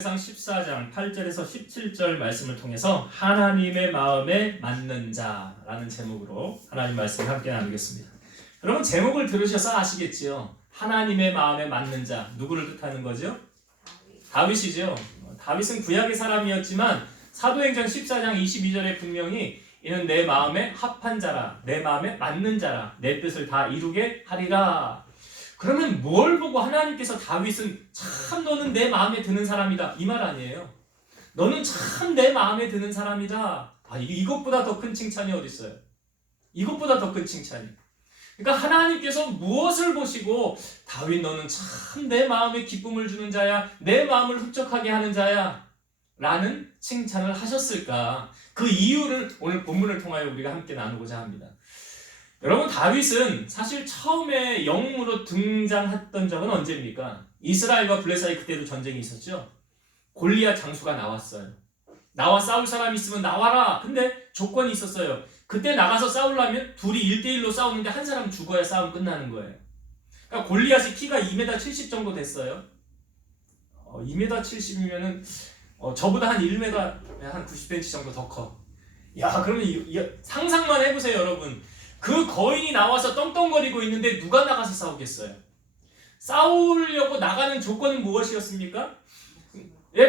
상 14장 8절에서 17절 말씀을 통해서 하나님의 마음에 맞는 자라는 제목으로 하나님 말씀을 함께 나누겠습니다. 여러분 제목을 들으셔서 아시겠지요? 하나님의 마음에 맞는 자, 누구를 뜻하는 거죠? 다윗이죠. 다윗은 구약의 사람이었지만 사도행전 14장 22절에 분명히 이는 내 마음에 합한 자라, 내 마음에 맞는 자라, 내 뜻을 다 이루게 하리라. 그러면 뭘 보고 하나님께서 다윗은 참 너는 내 마음에 드는 사람이다 이 말 아니에요? 너는 참 내 마음에 드는 사람이다. 이것보다 더 큰 칭찬이 어디 있어요? 이것보다 더 큰 칭찬이. 그러니까 하나님께서 무엇을 보시고 다윗 너는 참 내 마음에 기쁨을 주는 자야, 내 마음을 흡족하게 하는 자야 라는 칭찬을 하셨을까? 그 이유를 오늘 본문을 통하여 우리가 함께 나누고자 합니다. 여러분 다윗은 사실 처음에 영웅으로 등장했던 적은 언제입니까? 이스라엘과 블레 사이 그때도 전쟁이 있었죠. 골리앗 장수가 나왔어요. 나와 싸울 사람이 있으면 나와라. 근데 조건이 있었어요. 그때 나가서 싸우려면 둘이 1대1로 싸우는데 한 사람 죽어야 싸움 끝나는 거예요. 그러니까 골리앗이 키가 2m 70 정도 됐어요. 2m 70이면은 저보다 한 1m 한 90cm 정도 더 커. 야, 그러면 상상만 해보세요, 여러분. 그 거인이 나와서 떵떵거리고 있는데 누가 나가서 싸우겠어요? 싸우려고 나가는 조건은 무엇이었습니까?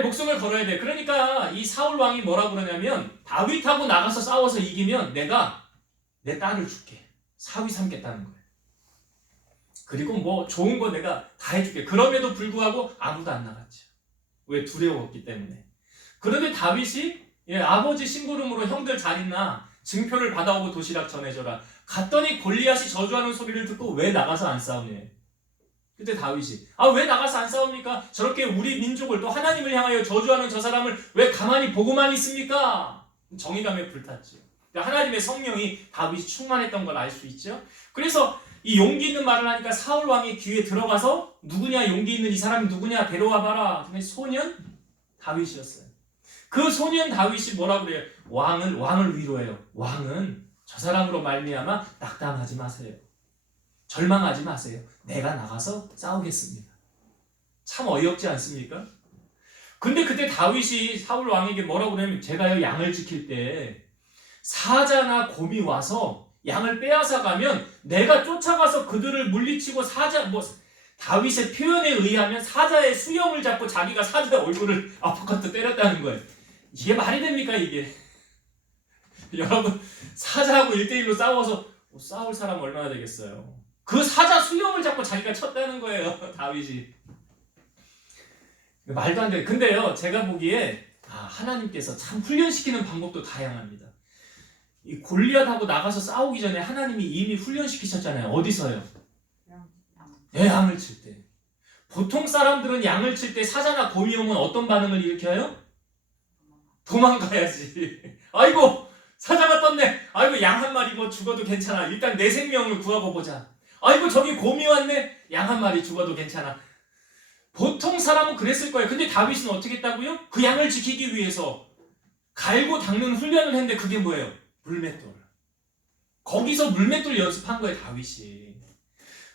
목숨을 걸어야 돼. 그러니까 이 사울 왕이 뭐라고 그러냐면 다윗하고 나가서 싸워서 이기면 내가 내 딸을 줄게. 사위 삼겠다는 거예요. 그리고 뭐 좋은 거 내가 다 해줄게. 그럼에도 불구하고 아무도 안 나갔죠. 왜? 두려웠기 때문에. 그런데 다윗이 아버지 심부름으로 형들 잘 있나? 증표를 받아오고 도시락 전해줘라. 갔더니 골리앗이 저주하는 소리를 듣고 왜 나가서 안 싸우냐. 그때 다윗이 왜 나가서 안 싸웁니까? 저렇게 우리 민족을 또 하나님을 향하여 저주하는 저 사람을 왜 가만히 보고만 있습니까? 정의감에 불탔죠. 그러니까 하나님의 성령이 다윗이 충만했던 걸 알 수 있죠. 그래서 이 용기 있는 말을 하니까 사울 왕의 귀에 들어가서 누구냐, 용기 있는 이 사람이 누구냐, 데려와봐라. 근데 소년 다윗이었어요. 그 소년 다윗이 뭐라고 그래요? 왕을 위로해요. 왕은 저 사람으로 말미암아 낙담하지 마세요. 절망하지 마세요. 내가 나가서 싸우겠습니다. 참 어이없지 않습니까? 근데 그때 다윗이 사울 왕에게 뭐라고 그러냐면 제가요 양을 지킬 때 사자나 곰이 와서 양을 빼앗아 가면 내가 쫓아가서 그들을 물리치고 다윗의 표현에 의하면 사자의 수염을 잡고 자기가 사자의 얼굴을 아프컷 때렸다는 거예요. 이게 말이 됩니까 이게? 여러분 사자하고 1대1로 싸워서 싸울 사람 얼마나 되겠어요? 그 사자 수염을 잡고 자기가 쳤다는 거예요. 다윗이. 말도 안 돼. 근데요 제가 보기에 하나님께서 참 훈련시키는 방법도 다양합니다. 이 골리앗하고 나가서 싸우기 전에 하나님이 이미 훈련시키셨잖아요. 어디서요? 양을 칠 때. 보통 사람들은 양을 칠 때 사자나 곰이 오면 어떤 반응을 일으켜요? 도망가야지. 아이고 사자가 떴네. 아이고 양 한 마리 뭐 죽어도 괜찮아. 일단 내 생명을 구하고 보자. 아이고 저기 곰이 왔네. 양 한 마리 죽어도 괜찮아. 보통 사람은 그랬을 거예요. 근데 다윗은 어떻게 했다고요? 그 양을 지키기 위해서 갈고 닦는 훈련을 했는데 그게 뭐예요? 물맷돌. 거기서 물맷돌 연습한 거예요 다윗이.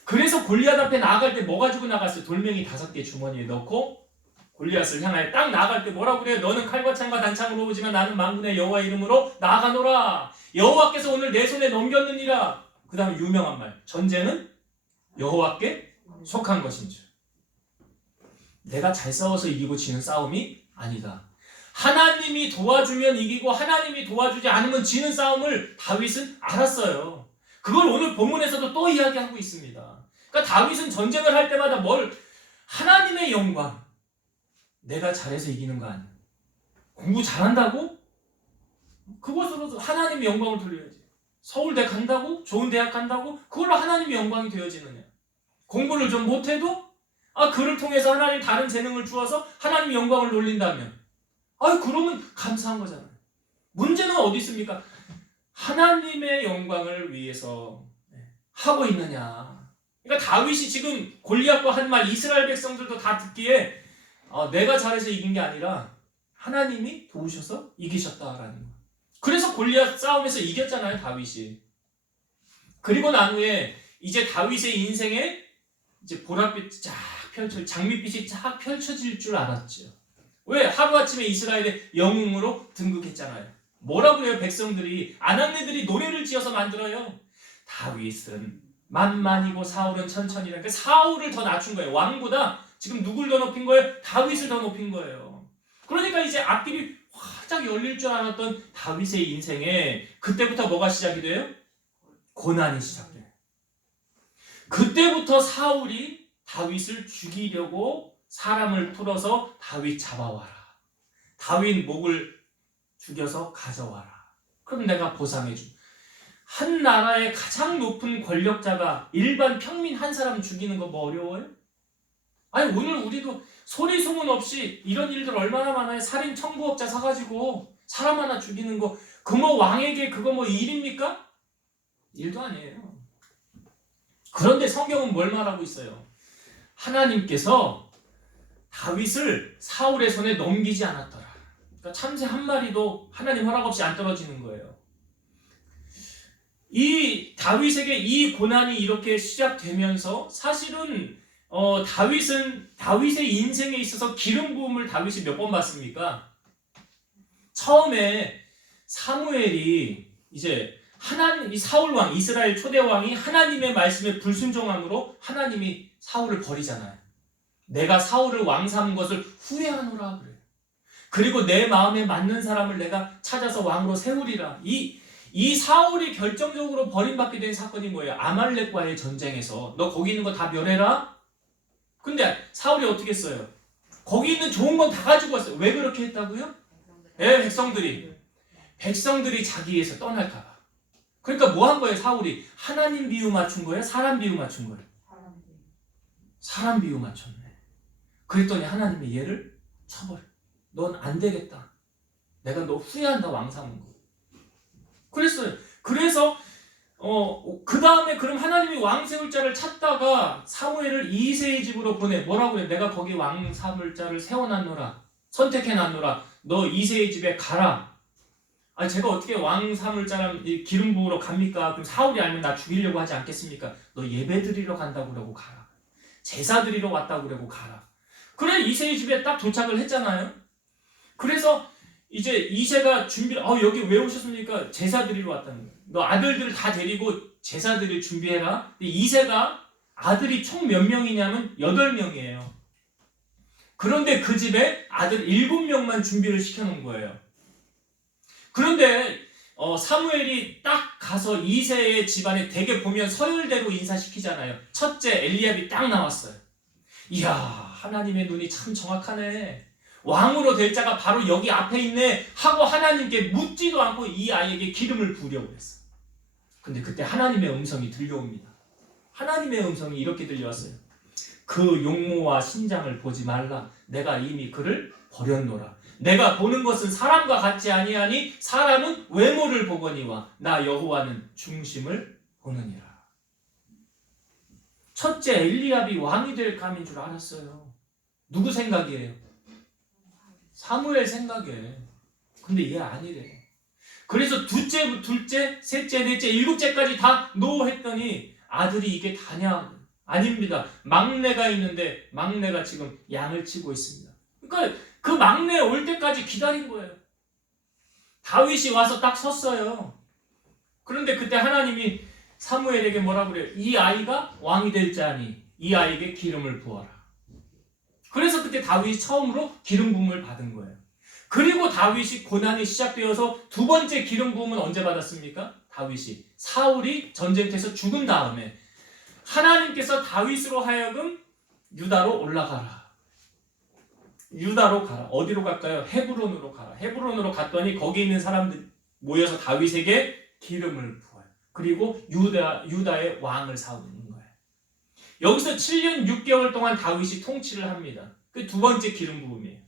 그래서 골리앗 앞에 나아갈 때 뭐 가지고 나갔어요? 돌멩이 5개 주머니에 넣고 골리앗을 향하여 딱 나아갈 때 뭐라고 그래요? 너는 칼과 창과 단창으로 오지만 나는 만군의 여호와 이름으로 나아가노라. 여호와께서 오늘 내 손에 넘겼느니라. 그 다음에 유명한 말. 전쟁은 여호와께 속한 것인 줄. 내가 잘 싸워서 이기고 지는 싸움이 아니다. 하나님이 도와주면 이기고 하나님이 도와주지 않으면 지는 싸움을 다윗은 알았어요. 그걸 오늘 본문에서도 또 이야기하고 있습니다. 그러니까 다윗은 전쟁을 할 때마다 하나님의 영광. 내가 잘해서 이기는 거 아니야. 공부 잘한다고? 그것으로도 하나님의 영광을 돌려야지. 서울대 간다고? 좋은 대학 간다고? 그걸로 하나님의 영광이 되어지느냐. 공부를 좀 못해도 그를 통해서 하나님 다른 재능을 주어서 하나님의 영광을 놀린다면 그러면 감사한 거잖아요. 문제는 어디 있습니까? 하나님의 영광을 위해서 하고 있느냐. 그러니까 다윗이 지금 골리앗과 한 말 이스라엘 백성들도 다 듣기에 내가 잘해서 이긴 게 아니라 하나님이 도우셔서 이기셨다라는 거. 그래서 골리앗 싸움에서 이겼잖아요 다윗이. 그리고 난 후에 이제 다윗의 인생에 이제 보랏빛이 쫙 장밋빛이 쫙 펼쳐질 줄 알았죠. 왜? 하루아침에 이스라엘의 영웅으로 등극했잖아요. 뭐라고 해요? 백성들이, 아낙네들이 노래를 지어서 만들어요. 다윗은 만만이고 사울은 천천히라니까 그러니까 사울을 더 낮춘 거예요. 왕보다 지금 누굴 더 높인 거예요? 다윗을 더 높인 거예요. 그러니까 이제 앞길이 활짝 열릴 줄 알았던 다윗의 인생에 그때부터 뭐가 시작이 돼요? 고난이 시작돼요. 그때부터 사울이 다윗을 죽이려고 사람을 풀어서 다윗 잡아와라. 다윗 목을 죽여서 가져와라. 그럼 내가 보상해줘. 한 나라의 가장 높은 권력자가 일반 평민 한 사람 죽이는 거 뭐 어려워요? 아니 오늘 우리도 소리 소문 없이 이런 일들 얼마나 많아요. 살인 청부업자 사가지고 사람 하나 죽이는 거 그 뭐 왕에게 그거 뭐 일입니까? 일도 아니에요. 그런데 성경은 뭘 말하고 있어요? 하나님께서 다윗을 사울의 손에 넘기지 않았더라. 그러니까 참새 한 마리도 하나님 허락 없이 안 떨어지는 거예요. 이 다윗에게 이 고난이 이렇게 시작되면서 사실은 다윗의 인생에 있어서 기름 부음을 다윗이 몇 번 받습니까? 처음에 사무엘이 이제 이 사울 왕, 이스라엘 초대 왕이 하나님의 말씀에 불순종함으로 하나님이 사울을 버리잖아요. 내가 사울을 왕 삼은 것을 후회하노라 그래요. 그리고 내 마음에 맞는 사람을 내가 찾아서 왕으로 세우리라. 이 사울이 결정적으로 버림받게 된 사건이 뭐예요? 아말렉과의 전쟁에서 너 거기 있는 거 다 멸해라? 근데 사울이 어떻게 했어요? 거기 있는 좋은 건 다 가지고 왔어요. 왜 그렇게 했다고요? 백성들이 자기에서 떠날까 봐. 그러니까 뭐 한 거예요? 사울이 하나님 비유 맞춘 거예요? 사람 비유 맞춘 거예요? 사람 비유 맞췄네. 그랬더니 하나님이 얘를 쳐버려. 넌 안 되겠다. 내가 너 후회한다 왕 삼은 거. 그랬어요. 그래서 그 다음에 그럼 하나님이 왕 세울 자를 찾다가 사무엘을 이새의 집으로 보내. 뭐라고 해? 내가 거기 왕 삼을 자를 세워놨노라. 선택해놨노라. 너 이새의 집에 가라. 아니 제가 어떻게 왕 삼을 자랑 기름 부으러 갑니까? 그럼 사울이 알면 나 죽이려고 하지 않겠습니까? 너 예배 드리러 간다고 그러고 가라. 제사 드리러 왔다고 그러고 가라. 그래 이새의 집에 딱 도착을 했잖아요. 그래서 이제 이새가 여기 왜 오셨습니까? 제사 드리러 왔다는 거예요. 너 아들들 다 데리고 제사 드릴 준비해라. 근데 이새가 아들이 총 몇 명이냐면 8명이에요. 그런데 그 집에 아들 7명만 준비를 시켜놓은 거예요. 그런데 사무엘이 딱 가서 이새의 집안에 대개 보면 서열대로 인사시키잖아요. 첫째 엘리압이 딱 나왔어요. 이야 하나님의 눈이 참 정확하네. 왕으로 될 자가 바로 여기 앞에 있네 하고 하나님께 묻지도 않고 이 아이에게 기름을 부으려고 했어. 근데 그때 하나님의 음성이 들려옵니다. 하나님의 음성이 이렇게 들려왔어요. 그 용모와 신장을 보지 말라. 내가 이미 그를 버렸노라. 내가 보는 것은 사람과 같지 아니하니 사람은 외모를 보거니와 나 여호와는 중심을 보느니라. 첫째 엘리압이 왕이 될 감인 줄 알았어요. 누구 생각이에요? 사무엘 생각에. 근데 얘 아니래. 그래서 둘째, 셋째, 넷째, 7째까지 다 노했더니 아들이 이게 다냐? 아닙니다. 막내가 있는데 막내가 지금 양을 치고 있습니다. 그러니까 그 막내 올 때까지 기다린 거예요. 다윗이 와서 딱 섰어요. 그런데 그때 하나님이 사무엘에게 뭐라고 그래요? 이 아이가 왕이 될 자니 이 아이에게 기름을 부어라. 그래서 그때 다윗이 처음으로 기름 부음을 받은 거예요. 그리고 다윗이 고난이 시작되어서 두 번째 기름 부음은 언제 받았습니까? 다윗이 사울이 전쟁터에서 죽은 다음에 하나님께서 다윗으로 하여금 유다로 올라가라. 유다로 가라. 어디로 갈까요? 헤브론으로 가라. 헤브론으로 갔더니 거기 있는 사람들 모여서 다윗에게 기름을 부어요. 그리고 유다의 왕을 세우는 거예요. 여기서 7년 6개월 동안 다윗이 통치를 합니다. 그 두 번째 기름 부음이에요.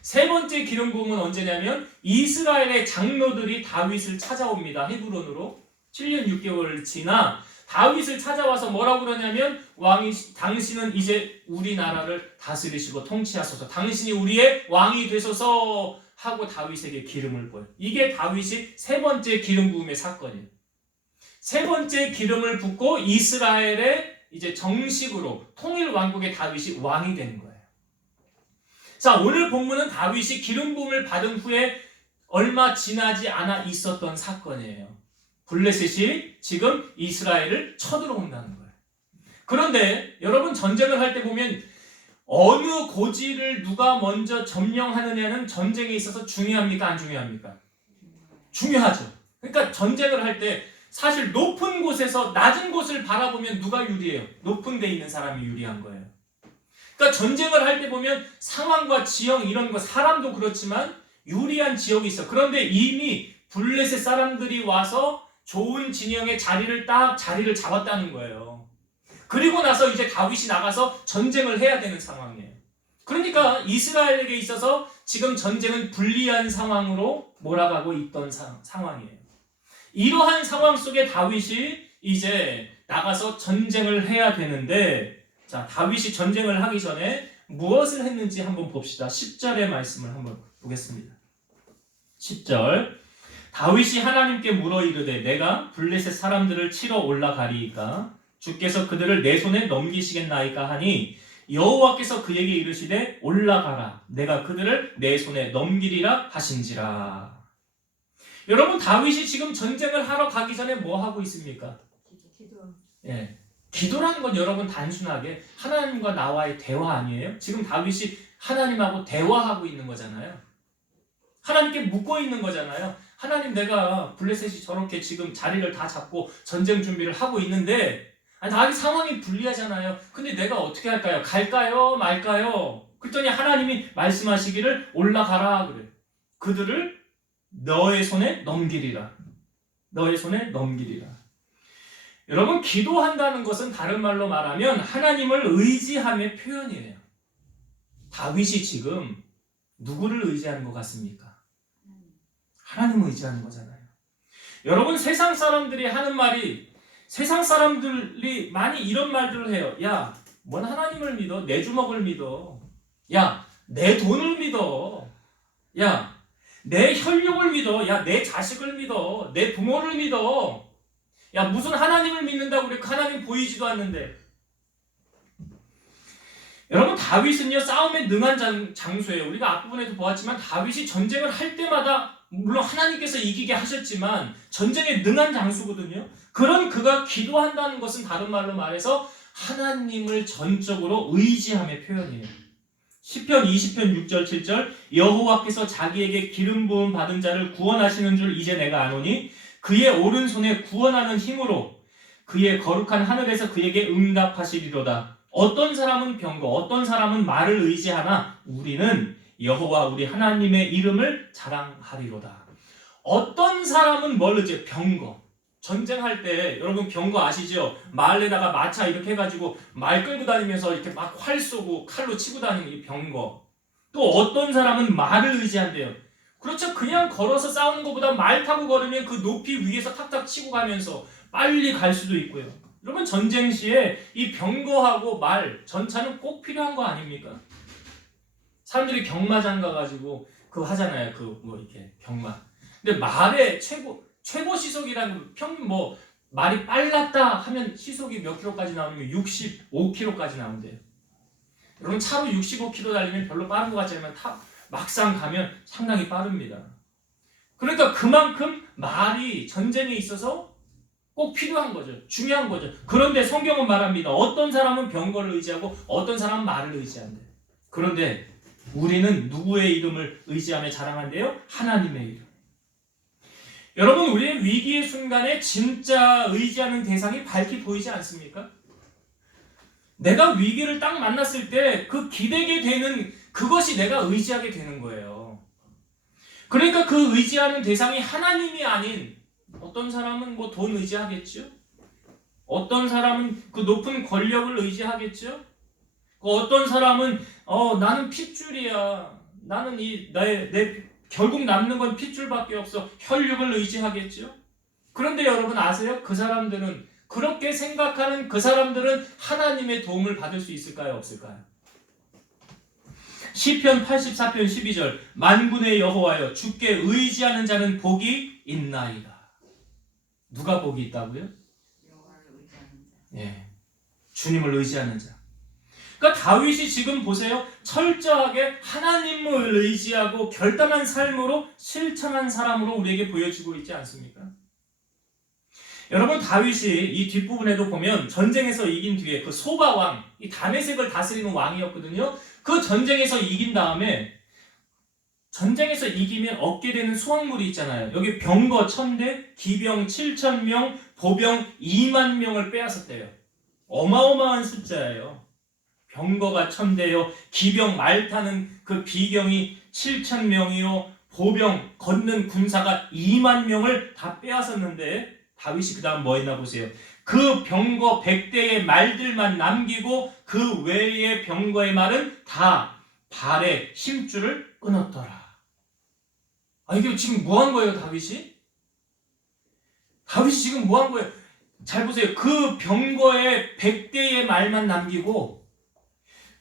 세 번째 기름 부음은 언제냐면 이스라엘의 장로들이 다윗을 찾아옵니다. 헤브론으로 7년 6개월을 지나 다윗을 찾아와서 뭐라고 그러냐면 왕이 당신은 이제 우리나라를 다스리시고 통치하소서. 당신이 우리의 왕이 되소서 하고 다윗에게 기름을 부어요. 이게 다윗이 세 번째 기름 부음의 사건이에요. 세 번째 기름을 붓고 이스라엘의 이제 정식으로 통일 왕국의 다윗이 왕이 된 거예요. 자, 오늘 본문은 다윗이 기름 부음을 받은 후에 얼마 지나지 않아 있었던 사건이에요. 블레셋이 지금 이스라엘을 쳐들어온다는 거예요. 그런데 여러분, 전쟁을 할 때 보면 어느 고지를 누가 먼저 점령하느냐는 전쟁에 있어서 중요합니까? 안 중요합니까? 중요하죠. 그러니까 전쟁을 할 때 사실 높은 곳에서 낮은 곳을 바라보면 누가 유리해요? 높은 데 있는 사람이 유리한 거예요. 그러니까 전쟁을 할 때 보면 상황과 지형 이런 거, 사람도 그렇지만 유리한 지역이 있어. 그런데 이미 블레셋 사람들이 와서 좋은 진영에 자리를 잡았다는 거예요. 그리고 나서 이제 다윗이 나가서 전쟁을 해야 되는 상황이에요. 그러니까 이스라엘에게 있어서 지금 전쟁은 불리한 상황으로 몰아가고 있던 상황이에요. 이러한 상황 속에 다윗이 이제 나가서 전쟁을 해야 되는데, 자, 다윗이 전쟁을 하기 전에 무엇을 했는지 한번 봅시다. 10절의 말씀을 한번 보겠습니다. 10절. 다윗이 하나님께 물어 이르되 내가 블레셋 사람들을 치러 올라가리이까 주께서 그들을 내 손에 넘기시겠나이까 하니 여호와께서 그에게 이르시되 올라가라 내가 그들을 내 손에 넘기리라 하신지라. 여러분, 다윗이 지금 전쟁을 하러 가기 전에 뭐 하고 있습니까? 기도. 예. 기도라는 건 여러분 단순하게 하나님과 나와의 대화 아니에요? 지금 다윗이 하나님하고 대화하고 있는 거잖아요. 하나님께 묻고 있는 거잖아요. 하나님, 내가 블레셋이 저렇게 지금 자리를 다 잡고 전쟁 준비를 하고 있는데 나의 상황이 불리하잖아요. 근데 내가 어떻게 할까요? 갈까요? 말까요? 그랬더니 하나님이 말씀하시기를 올라가라 그래. 그들을 너의 손에 넘기리라. 너의 손에 넘기리라. 여러분, 기도한다는 것은 다른 말로 말하면 하나님을 의지함의 표현이에요. 다윗이 지금 누구를 의지하는 것 같습니까? 하나님을 의지하는 거잖아요. 여러분, 세상 사람들이 하는 말이, 세상 사람들이 많이 이런 말들을 해요. 야, 뭔 하나님을 믿어? 내 주먹을 믿어. 야, 내 돈을 믿어. 야, 내 혈육을 믿어. 야, 내 자식을 믿어. 내 부모를 믿어. 야, 무슨 하나님을 믿는다고 그래? 하나님 보이지도 않는데. 여러분, 다윗은요 싸움에 능한 장수예요. 우리가 앞부분에도 보았지만 다윗이 전쟁을 할 때마다 물론 하나님께서 이기게 하셨지만 전쟁에 능한 장수거든요. 그런 그가 기도한다는 것은 다른 말로 말해서 하나님을 전적으로 의지함의 표현이에요. 시편 20편 6절 7절 여호와께서 자기에게 기름 부음 받은 자를 구원하시는 줄 이제 내가 아노니 그의 오른손에 구원하는 힘으로 그의 거룩한 하늘에서 그에게 응답하시리로다. 어떤 사람은 병거, 어떤 사람은 말을 의지하나 우리는 여호와 우리 하나님의 이름을 자랑하리로다. 어떤 사람은 뭘 의지해? 병거. 전쟁할 때 여러분 병거 아시죠? 말에다가 마차 이렇게 해가지고 말 끌고 다니면서 이렇게 막 활 쏘고 칼로 치고 다니는 이 병거. 또 어떤 사람은 말을 의지한대요. 그렇죠. 그냥 걸어서 싸우는 것보다 말 타고 걸으면 그 높이 위에서 탁탁 치고 가면서 빨리 갈 수도 있고요. 여러분, 전쟁 시에 이 병거하고 말, 전차는 꼭 필요한 거 아닙니까? 사람들이 경마장 가가지고 그거 하잖아요. 그 뭐 이렇게 경마. 근데 말의 최고 시속이라는 말이 빨랐다 하면 시속이 몇 킬로까지 나오냐면 65킬로까지 나온대요. 여러분, 차로 65킬로 달리면 별로 빠른 것 같지 않지만 막상 가면 상당히 빠릅니다. 그러니까 그만큼 말이 전쟁에 있어서 꼭 필요한 거죠. 중요한 거죠. 그런데 성경은 말합니다. 어떤 사람은 병거를 의지하고 어떤 사람은 말을 의지한대요. 그런데 우리는 누구의 이름을 의지하며 자랑한대요? 하나님의 이름. 여러분, 우리의 위기의 순간에 진짜 의지하는 대상이 밝히 보이지 않습니까? 내가 위기를 딱 만났을 때 그 기대게 되는 그것이 내가 의지하게 되는 거예요. 그러니까 그 의지하는 대상이 하나님이 아닌 어떤 사람은 돈 의지하겠죠? 어떤 사람은 그 높은 권력을 의지하겠죠? 어떤 사람은 나는 핏줄이야. 나는 내 결국 남는 건 핏줄밖에 없어. 혈육을 의지하겠죠? 그런데 여러분 아세요? 그 사람들은 그렇게 생각하는 그 사람들은 하나님의 도움을 받을 수 있을까요? 없을까요? 시편 84편 12절 만군의 여호와여 주께 의지하는 자는 복이 있나이다. 누가 복이 있다고요? 여호와를 의지하는 자. 예, 주님을 의지하는 자. 그러니까 다윗이 지금 보세요. 철저하게 하나님을 의지하고 결단한 삶으로 실천한 사람으로 우리에게 보여지고 있지 않습니까? 여러분, 다윗이 이 뒷부분에도 보면 전쟁에서 이긴 뒤에 그 소바 왕, 이 다메섹을 다스리는 왕이었거든요. 그 전쟁에서 이긴 다음에 전쟁에서 이기면 얻게 되는 수확물이 있잖아요. 여기 병거 1000대, 기병 7000명, 보병 2만 명을 빼앗았대요. 어마어마한 숫자예요. 병거가 1000대요, 기병 말 타는 그 비경이 7000명이요, 보병 걷는 군사가 2만 명을 다 빼앗았는데 다윗이 그 다음 뭐 했나 보세요. 그 병거 100대의 말들만 남기고 그 외의 병거의 말은 다 발의 힘줄을 끊었더라. 이게 지금 뭐 한 거예요, 다윗이? 다윗이 지금 뭐 한 거예요? 잘 보세요. 그 병거의 100대의 말만 남기고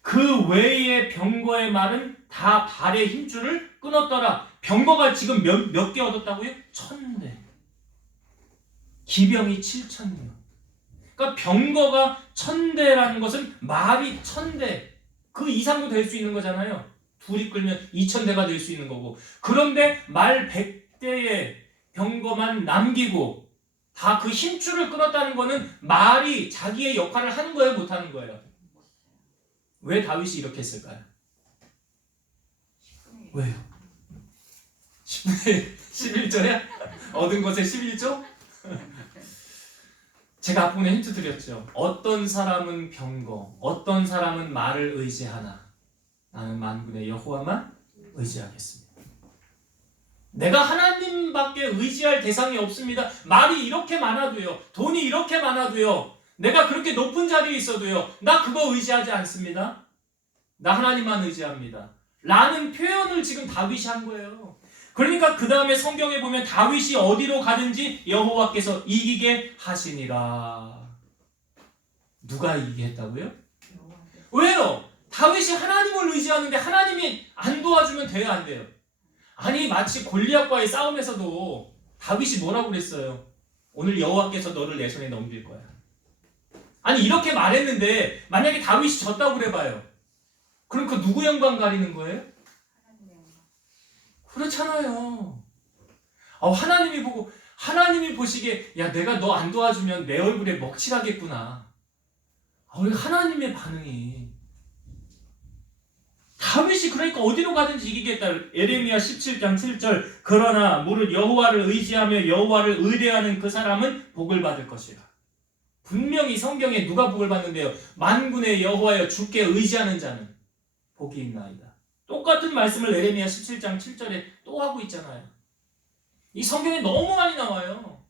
그 외의 병거의 말은 다 발의 힘줄을 끊었더라. 병거가 지금 몇 개 얻었다고요? 1000대. 기병이 7000명. 그러니까 병거가 1000대라는 것은 말이 1000대. 그 이상도 될 수 있는 거잖아요. 둘이 끌면 2000대가 될 수 있는 거고. 그런데 말 100대의 병거만 남기고 다 그 힘줄을 끊었다는 거는 말이 자기의 역할을 하는 거예요, 못 하는 거예요? 왜 다윗이 이렇게 했을까요? 왜요? 10분의 11조야? 얻은 것에 11조? 제가 앞부분에 힌트 드렸죠. 어떤 사람은 병거, 어떤 사람은 말을 의지하나. 나는 만군의 여호와만 의지하겠습니다. 내가 하나님밖에 의지할 대상이 없습니다. 말이 이렇게 많아도요, 돈이 이렇게 많아도요, 내가 그렇게 높은 자리에 있어도요, 나 그거 의지하지 않습니다. 나 하나님만 의지합니다. 라는 표현을 지금 다윗이 한 거예요. 그러니까 그 다음에 성경에 보면 다윗이 어디로 가든지 여호와께서 이기게 하시니라. 누가 이기게 했다고요? 왜요? 다윗이 하나님을 의지하는데 하나님이 안 도와주면 돼요, 안 돼요? 아니, 마치 골리앗과의 싸움에서도 다윗이 뭐라고 그랬어요? 오늘 여호와께서 너를 내 손에 넘길 거야. 아니, 이렇게 말했는데 만약에 다윗이 졌다고 그래봐요. 그럼 그 누구 영광 가리는 거예요? 그렇잖아요. 하나님이 보시기에 야, 내가 너 안 도와주면 내 얼굴에 먹칠하겠구나. 우리 하나님의 반응이. 다윗이 그러니까 어디로 가든지 이기겠다. 예레미야 17장 7절 그러나 무릇 여호와를 의지하며 여호와를 의뢰하는 그 사람은 복을 받을 것이라. 분명히 성경에 누가 복을 받는데요? 만군의 여호와여 주께 의지하는 자는 복이 있나이다. 똑같은 말씀을 예레미야 17장 7절에 또 하고 있잖아요. 이 성경에 너무 많이 나와요.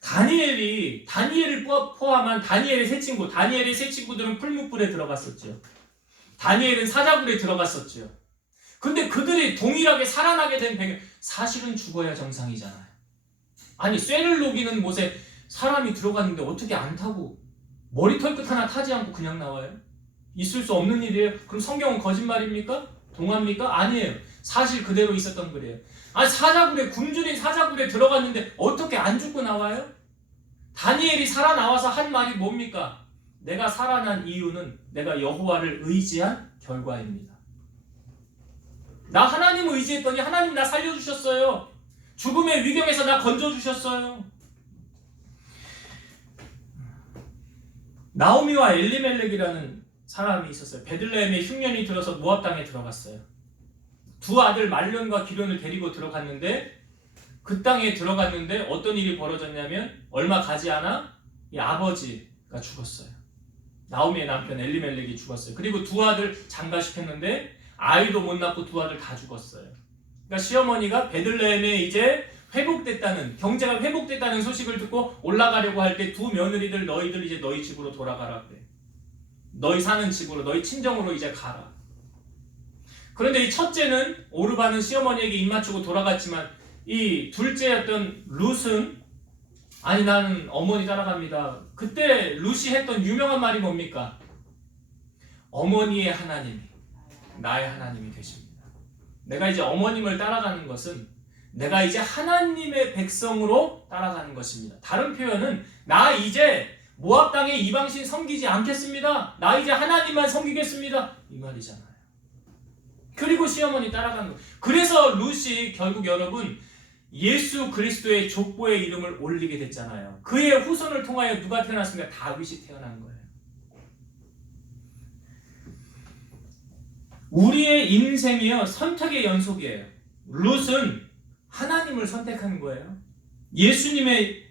다니엘을 포함한 다니엘의 세 친구, 다니엘의 세 친구들은 풀무불에 들어갔었죠. 다니엘은 사자굴에 들어갔었죠. 근데 그들이 동일하게 살아나게 된 배경, 사실은 죽어야 정상이잖아요. 아니, 쇠를 녹이는 못에 사람이 들어갔는데 어떻게 안 타고 머리털 끝 하나 타지 않고 그냥 나와요? 있을 수 없는 일이에요. 그럼 성경은 거짓말입니까? 동화입니까? 아니에요. 사실 그대로 있었던 글이에요. 아니, 굶주린 사자굴에 들어갔는데 어떻게 안 죽고 나와요? 다니엘이 살아나와서 한 말이 뭡니까? 내가 살아난 이유는 내가 여호와를 의지한 결과입니다. 나 하나님 의지했더니 하나님 나 살려주셨어요. 죽음의 위경에서 나 건져주셨어요. 나오미와 엘리멜렉이라는 사람이 있었어요. 베들레헴에 흉년이 들어서 모압 땅에 들어갔어요. 두 아들 말론과 기론을 데리고 들어갔는데 그 땅에 들어갔는데 어떤 일이 벌어졌냐면 얼마 가지 않아 이 아버지가 죽었어요. 나오미의 남편 엘리멜렉이 죽었어요. 그리고 두 아들 장가시켰는데 아이도 못 낳고 두 아들 다 죽었어요. 그러니까 시어머니가 베들레헴에 이제 경제가 회복됐다는 소식을 듣고 올라가려고 할 때 두 며느리들 너희들 이제 너희 집으로 돌아가라 그래. 너희 사는 집으로, 너희 친정으로 이제 가라. 그런데 이 첫째는 오르바는 시어머니에게 입 맞추고 돌아갔지만 이 둘째였던 룻은 아니 나는 어머니 따라갑니다. 그때 룻이 했던 유명한 말이 뭡니까? 어머니의 하나님이 나의 하나님이 되십니다. 내가 이제 어머님을 따라가는 것은 내가 이제 하나님의 백성으로 따라가는 것입니다. 다른 표현은 나 이제 모압 땅에 이방신 섬기지 않겠습니다. 나 이제 하나님만 섬기겠습니다. 이 말이잖아요. 그리고 시어머니 따라간 거. 그래서 룻이 결국 여러분 예수 그리스도의 족보의 이름을 올리게 됐잖아요. 그의 후손을 통하여 누가 태어났습니까? 다윗이 태어난 거예요. 우리의 인생이요 선택의 연속이에요. 룻은 하나님을 선택하는 거예요. 예수님의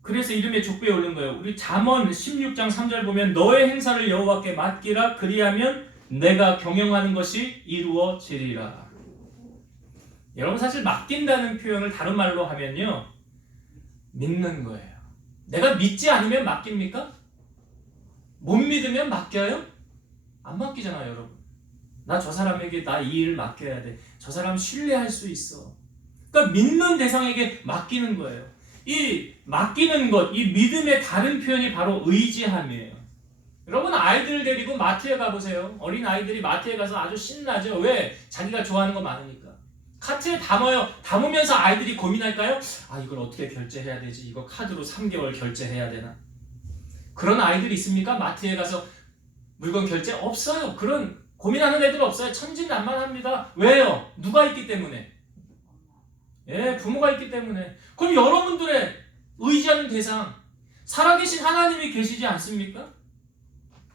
그래서 이름의 족보에 올린 거예요. 우리 잠언 16장 3절 보면 너의 행사를 여호와께 맡기라 그리하면 내가 경영하는 것이 이루어지리라. 여러분 사실 맡긴다는 표현을 다른 말로 하면요 믿는 거예요. 내가 믿지 않으면 맡깁니까? 못 믿으면 맡겨요? 안 맡기잖아요 여러분. 나 저 사람에게 나 이 일 맡겨야 돼. 저 사람 신뢰할 수 있어. 그러니까 믿는 대상에게 맡기는 거예요. 이 맡기는 것, 이 믿음의 다른 표현이 바로 의지함이에요. 여러분 아이들 데리고 마트에 가보세요. 어린 아이들이 마트에 가서 아주 신나죠. 왜? 자기가 좋아하는 거 많으니까. 카트에 담아요. 담으면서 아이들이 고민할까요? 아 이걸 어떻게 결제해야 되지? 이거 카드로 3개월 결제해야 되나? 그런 아이들이 있습니까? 마트에 가서 물건 결제? 없어요. 그런 고민하는 애들 없어요. 천진난만합니다. 왜요? 누가 있기 때문에? 예, 부모가 있기 때문에. 그럼 여러분들의 의지하는 대상 살아계신 하나님이 계시지 않습니까?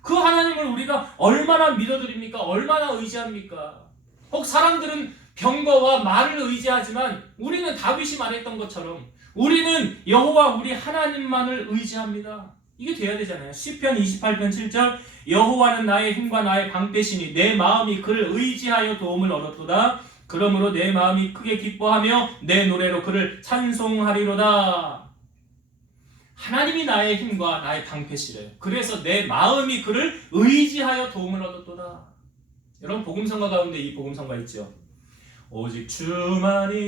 그 하나님을 우리가 얼마나 믿어드립니까? 얼마나 의지합니까? 혹 사람들은 병거와 말을 의지하지만 우리는 다윗이 말했던 것처럼 우리는 여호와 우리 하나님만을 의지합니다. 이게 돼야 되잖아요. 시편 28편 7절 여호와는 나의 힘과 나의 방패시니 내 마음이 그를 의지하여 도움을 얻었도다. 그러므로 내 마음이 크게 기뻐하며 내 노래로 그를 찬송하리로다. 하나님이 나의 힘과 나의 방패시래요. 그래서 내 마음이 그를 의지하여 도움을 얻었도다. 여러분 복음성가 가운데 이 복음성가 있죠. 오직 주만이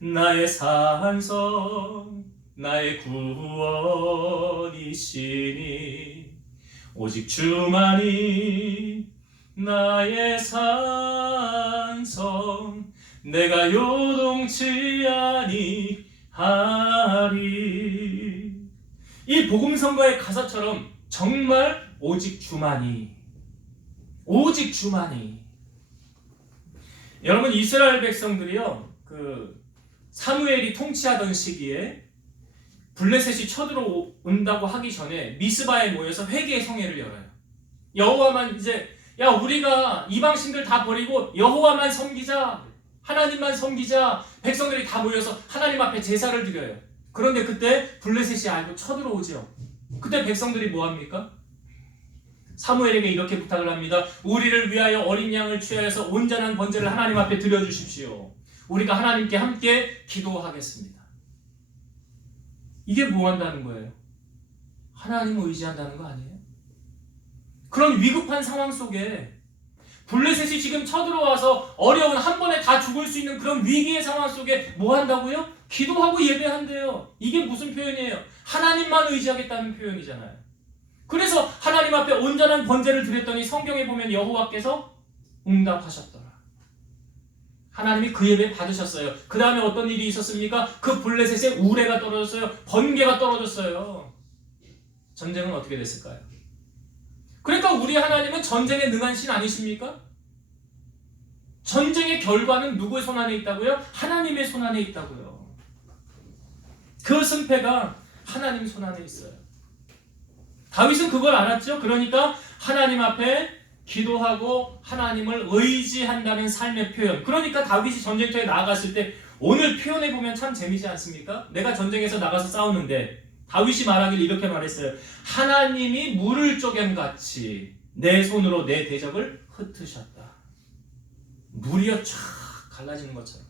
나의 산성 나의 구원이시니 오직 주만이 나의 산성 내가 요동치 아니하리. 이 복음성가의 가사처럼 정말 오직 주만이 여러분 이스라엘 백성들이요 사무엘이 통치하던 시기에 블레셋이 쳐들어온다고 하기 전에 미스바에 모여서 회개의 성회를 열어요. 여호와만 이제 야 우리가 이방신들 다 버리고 여호와만 섬기자. 하나님만 섬기자. 백성들이 다 모여서 하나님 앞에 제사를 드려요. 그런데 그때 블레셋이 알고 쳐들어오죠. 그때 백성들이 뭐합니까? 사무엘에게 이렇게 부탁을 합니다. 우리를 위하여 어린 양을 취하여서 온전한 번제를 하나님 앞에 드려주십시오. 우리가 하나님께 함께 기도하겠습니다. 이게 뭐 한다는 거예요? 하나님을 의지한다는 거 아니에요? 그런 위급한 상황 속에 블레셋이 지금 쳐들어와서 어려운 한 번에 다 죽을 수 있는 그런 위기의 상황 속에 뭐 한다고요? 기도하고 예배한대요. 이게 무슨 표현이에요? 하나님만 의지하겠다는 표현이잖아요. 그래서 하나님 앞에 온전한 번제를 드렸더니 성경에 보면 여호와께서 응답하셨더라. 하나님이 그 예배 받으셨어요. 그 다음에 어떤 일이 있었습니까? 그 블레셋에 우레가 떨어졌어요. 번개가 떨어졌어요. 전쟁은 어떻게 됐을까요? 그러니까 우리 하나님은 전쟁에 능한 신 아니십니까? 전쟁의 결과는 누구의 손 안에 있다고요? 하나님의 손 안에 있다고요. 그 승패가 하나님 손 안에 있어요. 다윗은 그걸 알았죠. 그러니까 하나님 앞에 기도하고 하나님을 의지한다는 삶의 표현. 그러니까 다윗이 전쟁터에 나아갔을 때 오늘 표현해 보면 참 재미지 않습니까? 내가 전쟁에서 나가서 싸우는데 다윗이 말하길 이렇게 말했어요. 하나님이 물을 쪼갬같이 내 손으로 내 대적을 흩으셨다. 물이요 쫙 갈라지는 것처럼.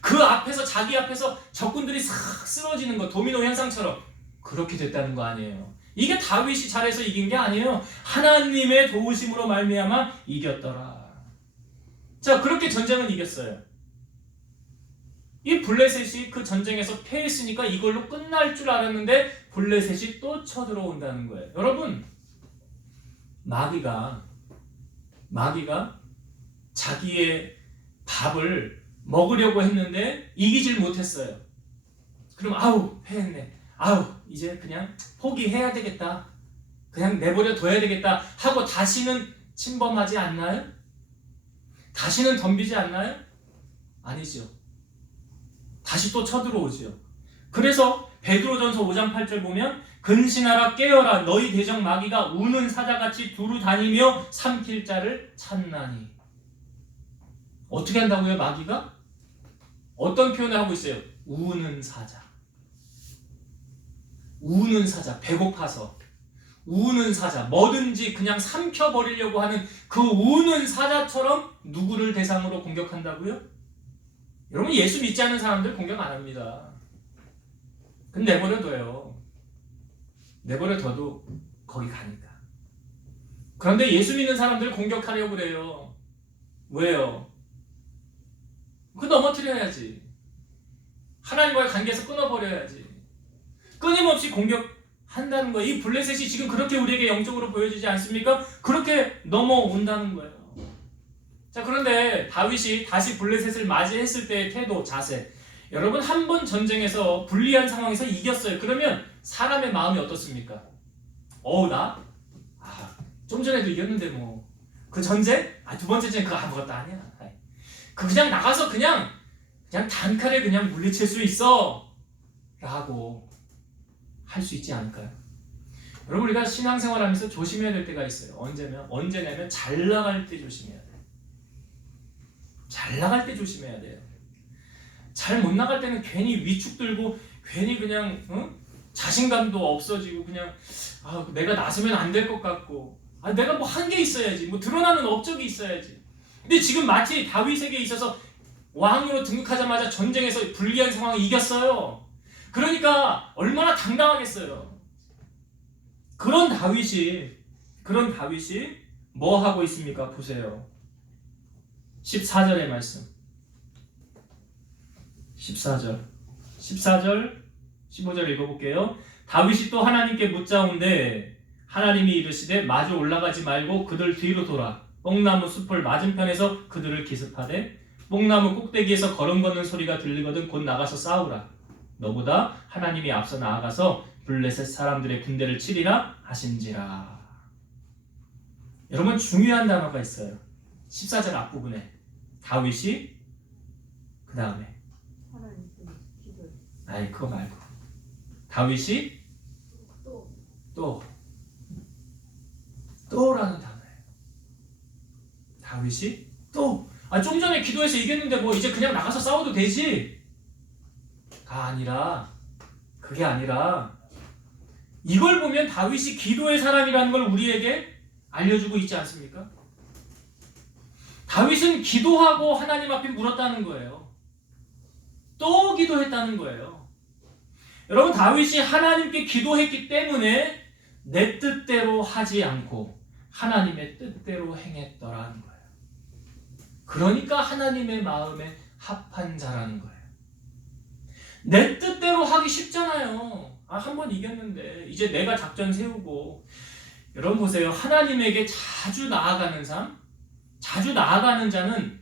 그 앞에서 자기 앞에서 적군들이 싹 쓰러지는 것, 도미노 현상처럼 그렇게 됐다는 거 아니에요. 이게 다윗이 잘해서 이긴 게 아니에요. 하나님의 도우심으로 말미암아 이겼더라. 자, 그렇게 전쟁은 이겼어요. 이 블레셋이 그 전쟁에서 패했으니까 이걸로 끝날 줄 알았는데 블레셋이 또 쳐들어온다는 거예요. 여러분, 마귀가 자기의 밥을 먹으려고 했는데 이기질 못했어요. 그럼 아우 패했네. 아우 이제 그냥 포기해야 되겠다, 그냥 내버려 둬야 되겠다 하고 다시는 침범하지 않나요? 다시는 덤비지 않나요? 아니죠. 다시 또 쳐들어오지요. 그래서 베드로전서 5장 8절 보면 근신하라 깨어라 너희 대적 마귀가 우는 사자같이 두루 다니며 삼킬 자를 찾나니. 어떻게 한다고요? 마귀가? 어떤 표현을 하고 있어요? 우는 사자. 우는 사자. 배고파서 우는 사자. 뭐든지 그냥 삼켜버리려고 하는 그 우는 사자처럼 누구를 대상으로 공격한다고요? 여러분 예수 믿지 않는 사람들 공격 안 합니다. 근데 내버려둬요. 내버려둬도 거기 가니까. 그런데 예수 믿는 사람들 공격하려고 그래요. 왜요? 그 넘어뜨려야지. 하나님과의 관계에서 끊어버려야지. 끊임없이 공격한다는 거예요. 이 블레셋이 지금 그렇게 우리에게 영적으로 보여지지 않습니까? 그렇게 넘어온다는 거예요. 자, 그런데 다윗이 다시 블레셋을 맞이했을 때의 태도, 자세. 여러분 한 번 전쟁에서 불리한 상황에서 이겼어요. 그러면 사람의 마음이 어떻습니까? 좀 전에도 이겼는데 뭐. 그 전쟁? 두 번째 전쟁 그거 아무것도 아니야. 그냥 나가서 그냥 단칼에 그냥 물리칠 수 있어 라고 할 수 있지 않을까요? 여러분 우리가 신앙생활하면서 조심해야 될 때가 있어요. 언제냐면 잘 나갈 때 조심해야 돼요. 잘 나갈 때 조심해야 돼요. 잘 못 나갈 때는 괜히 위축 들고 괜히 그냥 자신감도 없어지고 그냥 내가 나서면 안 될 것 같고 내가 뭐 한 게 있어야지, 뭐 드러나는 업적이 있어야지. 근데 지금 마치 다윗에게 있어서 왕으로 등극하자마자 전쟁에서 불리한 상황을 이겼어요. 그러니까 얼마나 당당하겠어요. 그런 다윗이 뭐 하고 있습니까? 보세요. 14절의 말씀. 14절, 15절 읽어볼게요. 다윗이 또 하나님께 묻자온데 하나님이 이르시되 마주 올라가지 말고 그들 뒤로 돌아 뽕나무 숲을 맞은편에서 그들을 기습하되 뽕나무 꼭대기에서 걸음 걷는 소리가 들리거든 곧 나가서 싸우라. 너보다 하나님이 앞서 나아가서 블레셋 사람들의 군대를 치리라 하신지라. 여러분 중요한 단어가 있어요. 14절 앞부분에 다윗이 그 다음에 그거 말고 다윗이 또라는 단어예요. 다윗이 좀 전에 기도해서 이겼는데 뭐 이제 그냥 나가서 싸워도 되지? 그게 아니라 이걸 보면 다윗이 기도의 사람이라는 걸 우리에게 알려주고 있지 않습니까? 다윗은 기도하고 하나님 앞에 물었다는 거예요. 또 기도했다는 거예요. 여러분 다윗이 하나님께 기도했기 때문에 내 뜻대로 하지 않고 하나님의 뜻대로 행했더라는 거예요. 그러니까 하나님의 마음에 합한 자라는 거예요. 내 뜻대로 하기 쉽잖아요. 한 번 이겼는데 이제 내가 작전 세우고. 여러분 보세요. 하나님에게 자주 나아가는 삶, 자주 나아가는 자는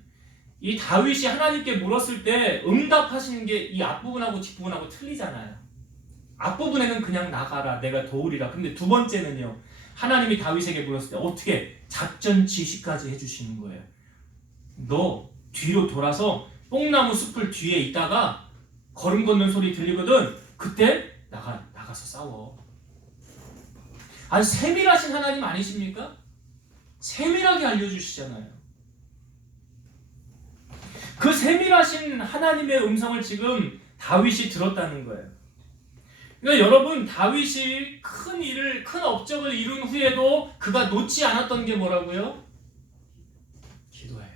이 다윗이 하나님께 물었을 때 응답하시는 게 이 앞부분하고 뒷부분하고 틀리잖아요. 앞부분에는 그냥 나가라 내가 도우리라. 근데 두 번째는요, 하나님이 다윗에게 물었을 때 어떻게 작전 지시까지 해주시는 거예요. 너 뒤로 돌아서 뽕나무 숲을 뒤에 있다가 걸음 걷는 소리 들리거든 그때 나가서 싸워. 아주 세밀하신 하나님 아니십니까? 세밀하게 알려주시잖아요. 그 세밀하신 하나님의 음성을 지금 다윗이 들었다는 거예요. 그러니까 여러분 다윗이 큰 업적을 이룬 후에도 그가 놓지 않았던 게 뭐라고요? 기도예요.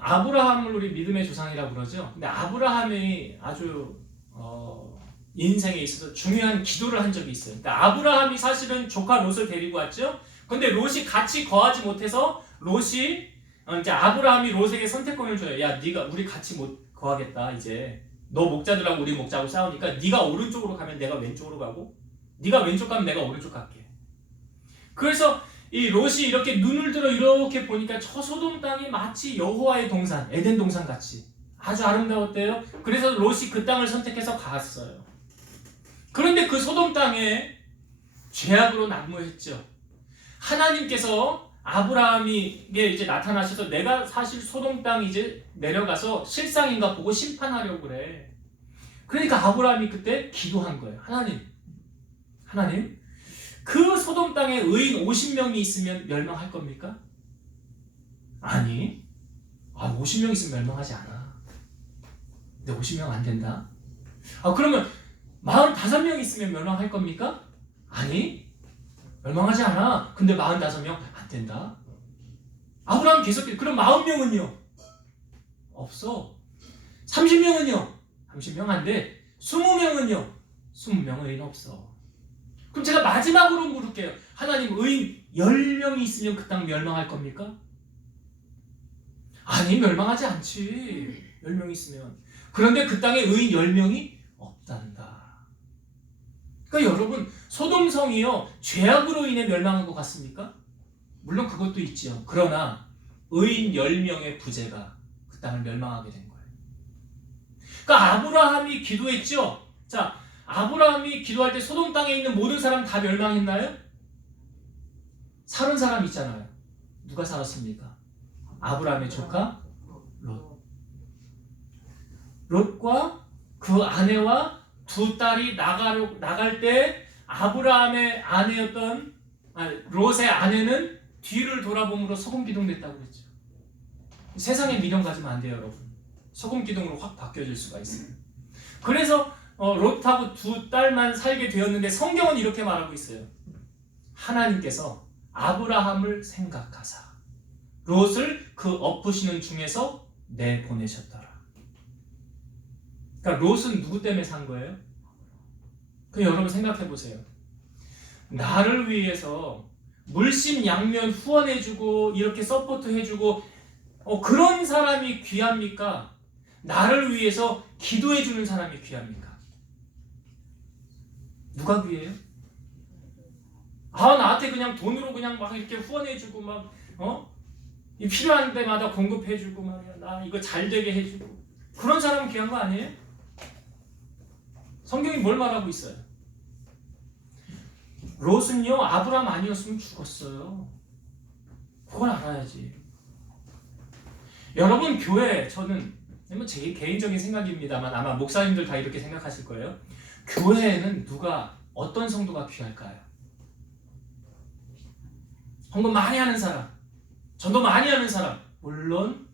아브라함을 우리 믿음의 조상이라고 그러죠. 근데 아브라함이 아주 인생에 있어서 중요한 기도를 한 적이 있어요. 그러니까 아브라함이 사실은 조카 롯을 데리고 왔죠. 근데 롯이 같이 거하지 못해서 롯이 이제 아브라함이 롯에게 선택권을 줘요. 야, 네가 우리 같이 못 거하겠다. 이제 너 목자들하고 우리 목자하고 싸우니까 네가 오른쪽으로 가면 내가 왼쪽으로 가고, 네가 왼쪽 가면 내가 오른쪽 갈게. 그래서 이 롯이 이렇게 눈을 들어 이렇게 보니까 저 소돔 땅이 마치 여호와의 동산, 에덴 동산 같이 아주 아름다웠대요. 그래서 롯이 그 땅을 선택해서 갔어요. 그런데 그 소돔 땅에 죄악으로 난무했죠. 하나님께서 아브라함에게 이제 나타나셔서 내가 사실 소돔 땅 이제 내려가서 실상인가 보고 심판하려고 그래. 그러니까 아브라함이 그때 기도한 거예요. 하나님, 그 소돔 땅에 의인 50명이 있으면 멸망할 겁니까? 아니, 50명 있으면 멸망하지 않아. 근데 50명 안 된다. 그러면 45명 있으면 멸망할 겁니까? 아니, 멸망하지 않아. 근데 45명 안 된다. 아브라함 계속 그럼 40명은요? 없어. 30명은요? 30명 안 돼. 20명은요? 20명은 의인 없어. 그럼 제가 마지막으로 물을게요. 하나님, 의인 10명이 있으면 그 땅 멸망할 겁니까? 아니, 멸망하지 않지. 10명이 있으면. 그런데 그 땅에 의인 10명이 없단다. 그러니까 여러분, 소돔성이요, 죄악으로 인해 멸망한 것 같습니까? 물론 그것도 있죠. 그러나 의인 10명의 부재가 그 땅을 멸망하게 된 거예요. 그러니까 아브라함이 기도했죠. 자, 아브라함이 기도할 때 소돔 땅에 있는 모든 사람 다 멸망했나요? 살은 사람 있잖아요. 누가 살았습니까? 아브라함의 조카 롯. 롯과 그 아내와 두 딸이 나갈 때 아브라함의 아내였던 롯의 아내는 뒤를 돌아봄으로 소금 기둥됐다고 그랬죠. 세상에 미련 가지면 안 돼요, 여러분. 소금 기둥으로 확 바뀌어질 수가 있어요. 그래서 롯하고 두 딸만 살게 되었는데 성경은 이렇게 말하고 있어요. 하나님께서 아브라함을 생각하사 롯을 그 엎으시는 중에서 내보내셨더라. 그러니까 롯은 누구 때문에 산 거예요? 여러분 생각해 보세요. 나를 위해서 물심양면 후원해주고 이렇게 서포트해주고 그런 사람이 귀합니까? 나를 위해서 기도해주는 사람이 귀합니까? 누가 귀해요? 나한테 그냥 돈으로 그냥 막 이렇게 후원해주고 막 필요한 데마다 공급해주고 말이야. 나 이거 잘 되게 해주고 그런 사람은 귀한 거 아니에요? 성경이 뭘 말하고 있어요? 롯은요, 아브라함 아니었으면 죽었어요. 그걸 알아야지. 여러분, 교회, 저는 제 개인적인 생각입니다만 아마 목사님들 다 이렇게 생각하실 거예요. 교회에는 어떤 성도가 귀할까요? 헌금 많이 하는 사람, 전도 많이 하는 사람, 물론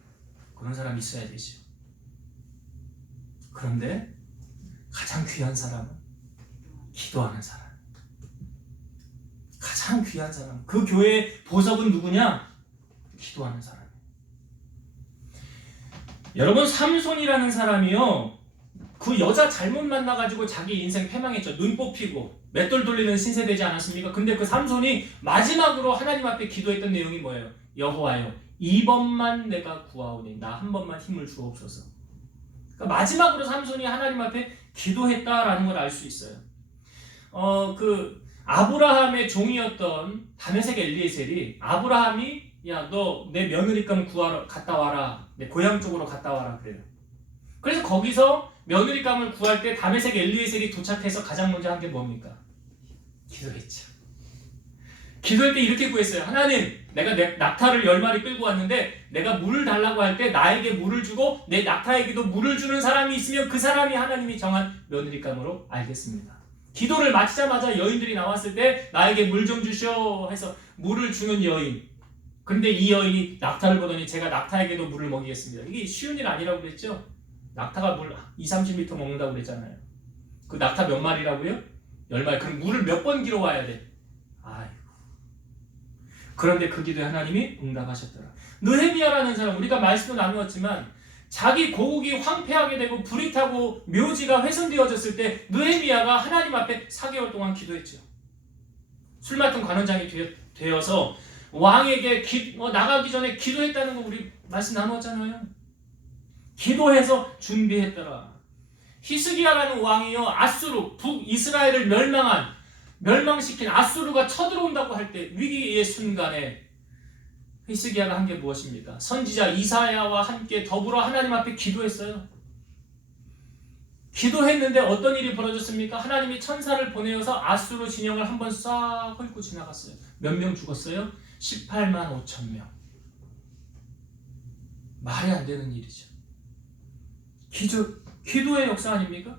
그런 사람이 있어야 되죠. 그런데 가장 귀한 사람은 기도하는 사람. 가장 귀한 사람. 그 교회의 보석은 누구냐? 기도하는 사람. 여러분, 삼손이라는 사람이요, 그 여자 잘못 만나가지고 자기 인생 패망했죠. 눈 뽑히고 맷돌 돌리는 신세 되지 않았습니까? 근데 그 삼손이 마지막으로 하나님 앞에 기도했던 내용이 뭐예요? 여호와여, 이번만 내가 구하오니 나 한 번만 힘을 주옵소서. 그러니까 마지막으로 삼손이 하나님 앞에 기도했다라는 걸 알 수 있어요. 아브라함의 종이었던 다메섹 엘리에셀이 아브라함이 야, 너 내 며느리감 구하러 갔다 와라. 내 고향 쪽으로 갔다 와라 그래요. 그래서 거기서 며느리감을 구할 때 다메섹 엘리에셀이 도착해서 가장 먼저 한 게 뭡니까? 기도했죠. 기도할 때 이렇게 구했어요. 하나님, 내가 내 낙타를 10마리 끌고 왔는데 내가 물을 달라고 할 때 나에게 물을 주고 내 낙타에게도 물을 주는 사람이 있으면 그 사람이 하나님이 정한 며느리감으로 알겠습니다. 기도를 마치자마자 여인들이 나왔을 때 나에게 물 좀 주시오 해서 물을 주는 여인. 근데 이 여인이 낙타를 보더니 제가 낙타에게도 물을 먹이겠습니다. 이게 쉬운 일 아니라고 그랬죠? 낙타가 물 20-30m 먹는다고 그랬잖아요. 그 낙타 몇 마리라고요? 10마리. 그럼 물을 몇 번 길어와야 돼? 아이고. 그런데 그 기도에 하나님이 응답하셨더라. 느헤미야라는 사람, 우리가 말씀도 나누었지만 자기 고국이 황폐하게 되고 불이 타고 묘지가 훼손되어졌을 때 느헤미야가 하나님 앞에 4개월 동안 기도했죠. 술 맡은 관원장이 되어서 왕에게 나가기 전에 기도했다는 거 우리 말씀 나누었잖아요. 기도해서 준비했더라. 히스기야라는 왕이요, 아수르, 북이스라엘을 멸망시킨 아수르가 쳐들어온다고 할 때 위기의 순간에 히스기야가 한 게 무엇입니까? 선지자 이사야와 함께 더불어 하나님 앞에 기도했어요. 기도했는데 어떤 일이 벌어졌습니까? 하나님이 천사를 보내어서 아수르 진영을 한번 싹 훑고 지나갔어요. 몇 명 죽었어요? 18만 5천 명. 말이 안 되는 일이죠. 기도의 역사 아닙니까?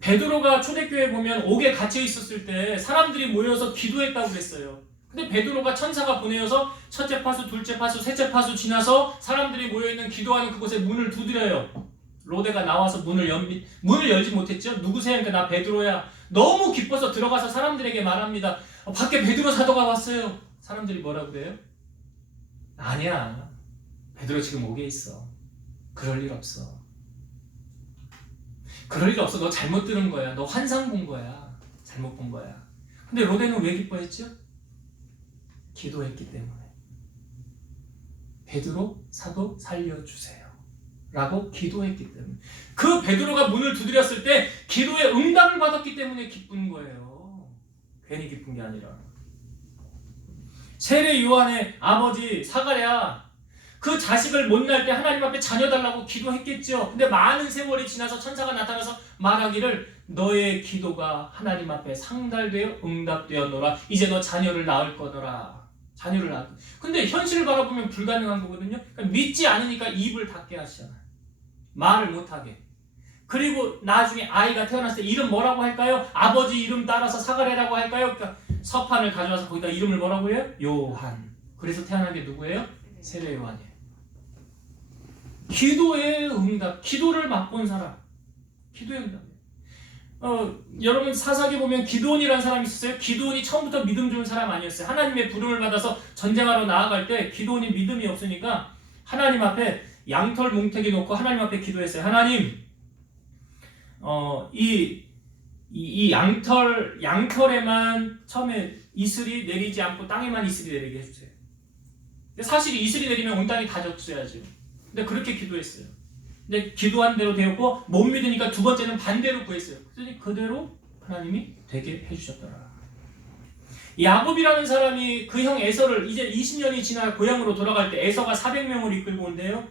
베드로가 초대교회에 보면 옥에 갇혀 있었을 때 사람들이 모여서 기도했다고 그랬어요. 근데 베드로가 천사가 보내어서 첫째 파수, 둘째 파수, 셋째 파수 지나서 사람들이 모여있는 기도하는 그곳에 문을 두드려요. 로데가 나와서 문을 열지 못했죠. 누구세요? 그러니까 나 베드로야. 너무 기뻐서 들어가서 사람들에게 말합니다. 밖에 베드로 사도가 왔어요. 사람들이 뭐라고 그래요? 아니야. 베드로 지금 옥에 있어. 그럴 일 없어. 그럴 일 없어. 너 잘못 들은 거야. 너 환상 본 거야. 잘못 본 거야. 근데 로데는 왜 기뻐했죠? 기도했기 때문에. 베드로 사도 살려주세요. 라고 기도했기 때문에. 그 베드로가 문을 두드렸을 때 기도의 응답을 받았기 때문에 기쁜 거예요. 괜히 기쁜 게 아니라. 세례 요한의 아버지 사가랴, 그 자식을 못 낳을 때 하나님 앞에 자녀 달라고 기도했겠죠. 근데 많은 세월이 지나서 천사가 나타나서 말하기를 너의 기도가 하나님 앞에 상달되어 응답되었노라. 이제 너 자녀를 낳을 거더라. 자녀를 낳을. 근데 현실을 바라보면 불가능한 거거든요. 그러니까 믿지 않으니까 입을 닫게 하시잖아요. 말을 못하게. 그리고 나중에 아이가 태어났을 때 이름 뭐라고 할까요? 아버지 이름 따라서 사가랴라고 할까요? 그러니까 서판을 가져와서 거기다 이름을 뭐라고 해요? 요한. 그래서 태어난 게 누구예요? 세례 요한이에요. 기도의 응답, 기도를 맛본 사람. 기도의 응답. 여러분 사사기 보면 기드온이라는 사람이 있었어요. 기드온이 처음부터 믿음 좋은 사람 아니었어요. 하나님의 부름을 받아서 전쟁하러 나아갈 때 기드온이 믿음이 없으니까 하나님 앞에 양털 뭉태기 놓고 하나님 앞에 기도했어요. 하나님, 이 양털에만 처음에 이슬이 내리지 않고 땅에만 이슬이 내리게 해주세요. 근데 사실 이슬이 내리면 온 땅이 다 젖어야죠. 근데 그렇게 기도했어요. 근데 기도한 대로 되었고 못 믿으니까 두 번째는 반대로 구했어요. 그랬더니 그대로 하나님이 되게 해주셨더라. 야곱이라는 사람이 그 형 에서를 이제 20년이 지나 고향으로 돌아갈 때 에서가 400명을 이끌고 온대요.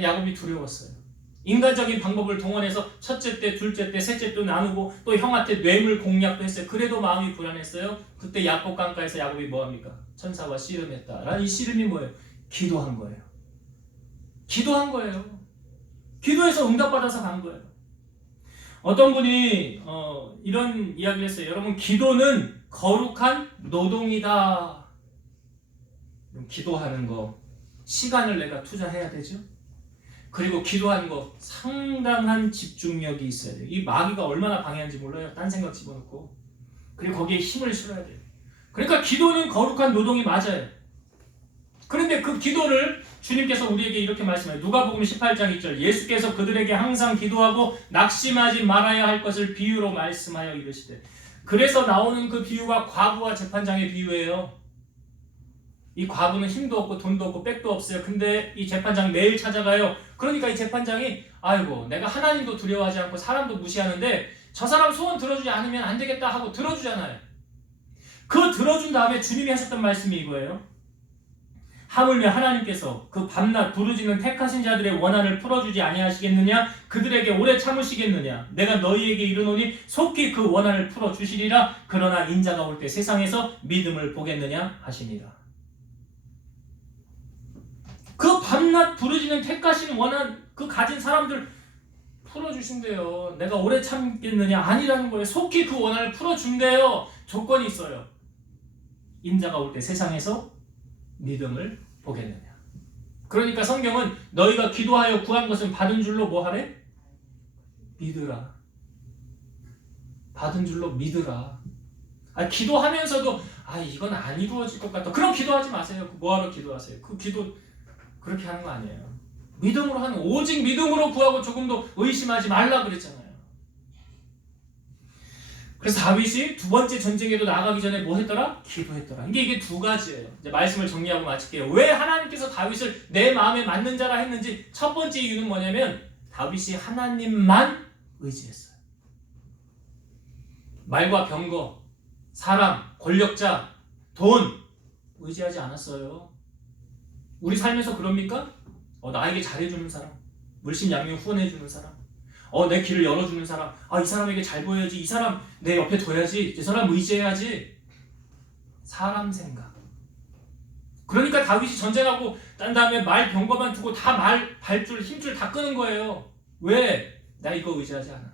야곱이 두려웠어요. 인간적인 방법을 동원해서 첫째 때, 둘째 때, 셋째 때 나누고 또 형한테 뇌물 공략도 했어요. 그래도 마음이 불안했어요. 그때 야곱 강가에서 야곱이 뭐합니까? 천사와 씨름했다. 이 씨름이 뭐예요? 기도한 거예요. 기도한 거예요. 기도해서 응답받아서 간 거예요. 어떤 분이 이런 이야기를 했어요. 여러분, 기도는 거룩한 노동이다. 기도하는 거 시간을 내가 투자해야 되죠. 그리고 기도하는 거 상당한 집중력이 있어야 돼요. 이 마귀가 얼마나 방해하는지 몰라요. 딴 생각 집어넣고. 그리고 거기에 힘을 실어야 돼요. 그러니까 기도는 거룩한 노동이 맞아요. 그런데 그 기도를 주님께서 우리에게 이렇게 말씀해요. 누가복음 18장 2절 예수께서 그들에게 항상 기도하고 낙심하지 말아야 할 것을 비유로 말씀하여 이르시되. 그래서 나오는 그 비유가 과부와 재판장의 비유예요. 이 과부는 힘도 없고 돈도 없고 백도 없어요. 근데 이 재판장 매일 찾아가요. 그러니까 이 재판장이 아이고 내가 하나님도 두려워하지 않고 사람도 무시하는데 저 사람 소원 들어주지 않으면 안 되겠다 하고 들어주잖아요. 그 들어준 다음에 주님이 하셨던 말씀이 이거예요. 하물며 하나님께서 그 밤낮 부르짖는 택하신 자들의 원한을 풀어주지 아니하시겠느냐? 그들에게 오래 참으시겠느냐? 내가 너희에게 이르노니 속히 그 원한을 풀어주시리라. 그러나 인자가 올 때 세상에서 믿음을 보겠느냐? 하시니라. 그 밤낮 부르짖는 택하신 원한 그 가진 사람들 풀어주신대요. 내가 오래 참겠느냐? 아니라는 거예요. 속히 그 원한을 풀어준대요. 조건이 있어요. 인자가 올 때 세상에서 믿음을 보겠느냐. 그러니까 성경은 너희가 기도하여 구한 것은 받은 줄로 뭐 하래? 믿으라. 받은 줄로 믿으라. 기도하면서도 이건 안 이루어질 것 같다. 그럼 기도하지 마세요. 뭐하러 기도하세요? 그 기도 그렇게 하는 거 아니에요. 믿음으로 하는, 오직 믿음으로 구하고 조금도 의심하지 말라 그랬잖아요. 그래서 다윗이 두 번째 전쟁에도 나가기 전에 뭐 했더라? 기도했더라. 이게 두 가지예요. 이제 말씀을 정리하고 마칠게요. 왜 하나님께서 다윗을 내 마음에 맞는 자라 했는지 첫 번째 이유는 뭐냐면 다윗이 하나님만 의지했어요. 말과 병거, 사람, 권력자, 돈 의지하지 않았어요. 우리 살면서 그럽니까? 나에게 잘해주는 사람, 물심양면 후원해주는 사람, 내 길을 열어주는 사람, 이 사람에게 잘 보여야지, 이 사람 내 옆에 둬야지, 이 사람 의지해야지. 사람 생각. 그러니까 다윗이 전쟁하고 난 다음에 말 병거만 두고 다 말 발줄 힘줄 다 끄는 거예요. 왜? 나 이거 의지하지 않아.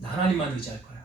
나 하나님만 의지할 거야.